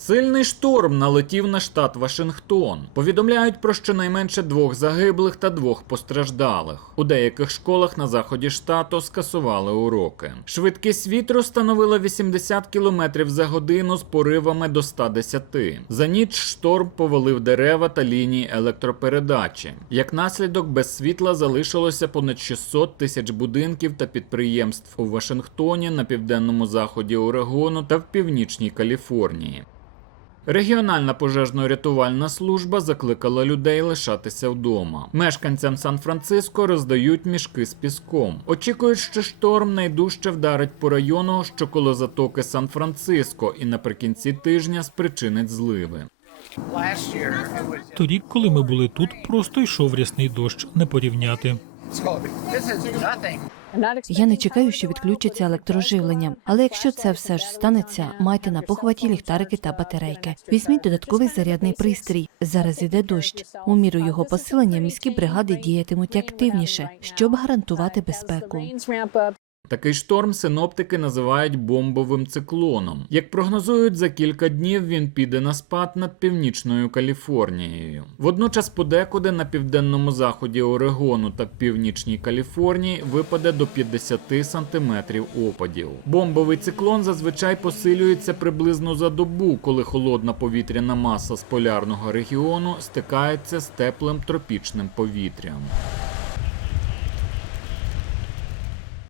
Сильний шторм налетів на штат Вашингтон. Повідомляють про щонайменше двох загиблих та двох постраждалих. У деяких школах на заході штату скасували уроки. Швидкість вітру становила 80 км за годину з поривами до 110. За ніч шторм повалив дерева та лінії електропередачі. Як наслідок, без світла залишилося понад 600 тисяч будинків та підприємств у Вашингтоні, на південному заході Орегону та в північній Каліфорнії. Регіональна пожежно-рятувальна служба закликала людей лишатися вдома. Мешканцям Сан-Франциско роздають мішки з піском. Очікують, що шторм найдужче вдарить по району, що коло затоки Сан-Франциско, і наприкінці тижня спричинить зливи. Торік, коли ми були тут, просто йшов рясний дощ, не порівняти. Я не чекаю, що відключиться електроживлення, але якщо це все ж станеться, майте на похваті ліхтарики та батарейки. Візьміть додатковий зарядний пристрій. Зараз іде дощ. У міру його посилення міські бригади діятимуть активніше, щоб гарантувати безпеку. Такий шторм синоптики називають бомбовим циклоном. Як прогнозують, за кілька днів він піде на спад над північною Каліфорнією. Водночас подекуди на південному заході Орегону та північній Каліфорнії випаде до 50 сантиметрів опадів. Бомбовий циклон зазвичай посилюється приблизно за добу, коли холодна повітряна маса з полярного регіону стикається з теплим тропічним повітрям.